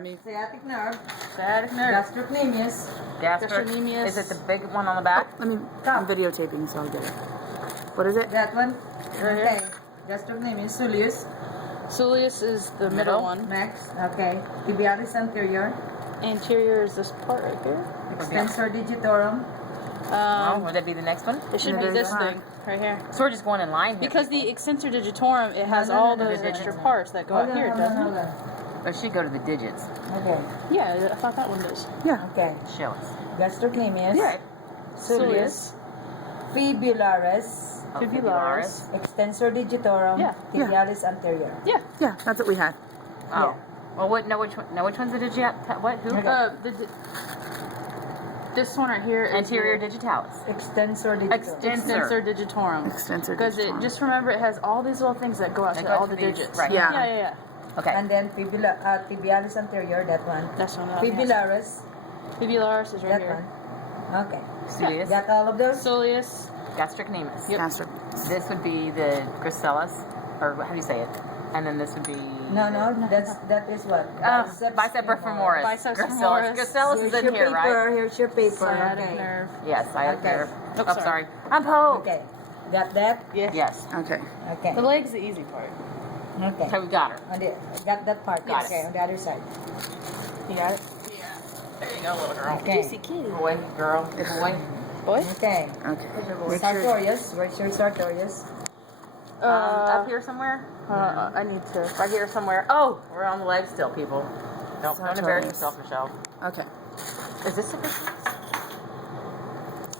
Sciatic nerve, Sciatic nerve. gastrocnemius, Gastrocnemius. Is it the big one on the back? Let me. I'm videotaping, so I'll get it. What is it? that one. Right here. Okay. Gastrocnemius, soleus, Soleus is the middle one. next. Okay. Tibialis anterior, Anterior is this part right here. extensor digitorum, Oh, would that be the next one? It should And be it this is thing right here. So we're just going in line here. Because the extensor digitorum, it has No, no, all no, no, those no, no, extra no. parts that go out here, doesn't it? It should go to the digits. Okay. Yeah, I thought that one does. Yeah. Okay. Show us. Gastrocnemius, Yeah. soleus, fibularis, Fibularis. extensor digitorum, Yeah. tibialis anterior. Yeah. Yeah, that's what we had. Oh. Well, what? No, which one? No, which one's the digit? What? Who? Okay. This one right here is Anterior the digitalis. Extensor digitorum. extensor digitorum. Extensor Because it digitorum. just remember it has all these little things that go out That to go all to the these, digits. right. Yeah. Yeah. Okay. And then tibialis anterior, that one. That's one. Fibularis, Fibularis is right that here. one. Okay. Soleus. Got all of those? Soleus. Gastrocnemius. Yep. Gastro. This would be the gracilis, or how do you say it? And then this would be. No, that is what? Bicep femoris. Biceps Gracilis. femoris. Gracilis is Here's in your here, paper. right? Here's your paper. Sciatic Okay. nerve. Yes, I have Okay. nerve. Oh, Oh, sorry. sorry. I'm poked. Okay. Got that? Yes. Yes. Okay. Okay. The leg's the easy part. Okay. Okay, we got her. Got that part. Got okay, it. on the other side. You got it? There you go, little girl. Okay. Juicy kitty. Boy, girl, boy. Boy? Okay. Okay. Sartorius. Where's your sartorius? Up here somewhere? I need to. Right here somewhere. Oh, we're on the leg still, people. Don't embarrass yourself, Michelle. Okay. Is this a good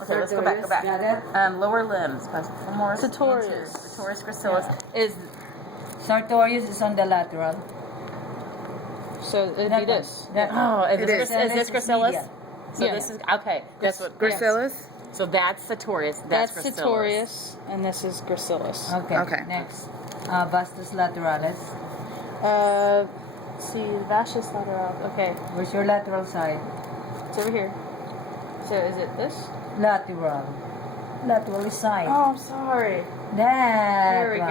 Okay, let's go back. Go back. Got it? Lower limbs. Femoris. Sartorius. Sartorius gracilis is. Sartorius is on the lateral. So it'd be That this. one. That one. Oh, is It this, is. is this gracilis? medial. So Yeah. this is okay. That's what. Gracilis? So that's sartorius. That's gracilis. sartorius, and this is gracilis. Okay. Okay. Next. Vastus lateralis. Let's see, vastus lateral. Okay, Where's your lateral side? it's over here. So is it this? Lateral. Lateral side. Oh, I'm sorry. That There we one.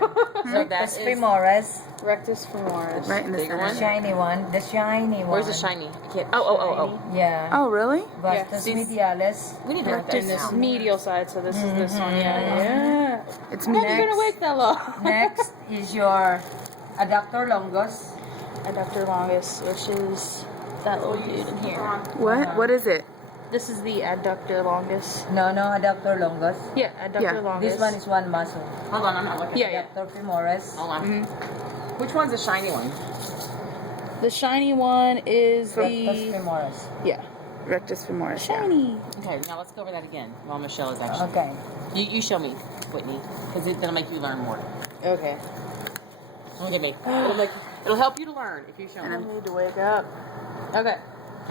go. So that Rectus is femoris. Rectus femoris. Right in the Bigger center. The shiny one. The shiny one. Where's the shiny? I can't. Oh. Yeah. Oh, really? Vastus Yeah. medialis. We need to write that And this down. medial side, so this is this one. Mhm. Yeah. It's I'm me. not even gonna wait that long. Next is your adductor longus. Adductor longus, which is that little dude in here. What? What is it? This is the adductor longus. No, adductor longus. Yeah, adductor Yeah. longus. This one is one muscle. Hold on, I'm not looking. Yeah. Adductor femoris. Hold on. Mhm. Which one's the shiny one? The shiny one is Rectus the femoris. yeah Rectus femoris. Yeah. shiny. Okay, now let's go over that again while Michelle is actually. Okay. You show me, Whitney, because that'll make you learn more. Okay. Look at me. It'll help you to learn if you show I me. need to wake up. Okay.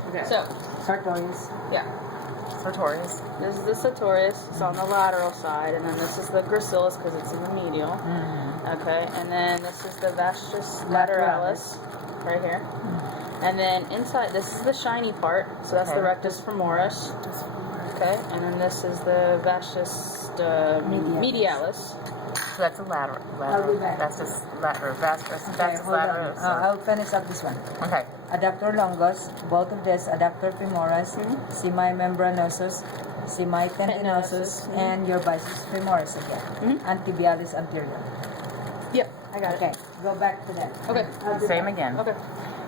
Okay. So Sartorius. Yeah. Sartorius. this is the sartorius. It's on the lateral side, and then this is the gracilis because it's in the medial. Okay, and then this is the vastus lateralis, right here. And then inside, this is the shiny part, so that's the Okay. rectus femoris. Okay, and then this is the vastus medialis. So that's a lateral. I'll be back. That's just lateral. Vastus. Okay, That's hold on. lateral. I'll finish up this one. Okay. Adductor longus, both of this, adductor femoris, semimembranosus, semitendinosus, and your biceps femoris again. And tibialis anterior. Yep, I got Okay, it. go back to that. Okay. I'll be Same back. again. Okay.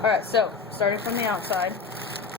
All right. So starting from the outside,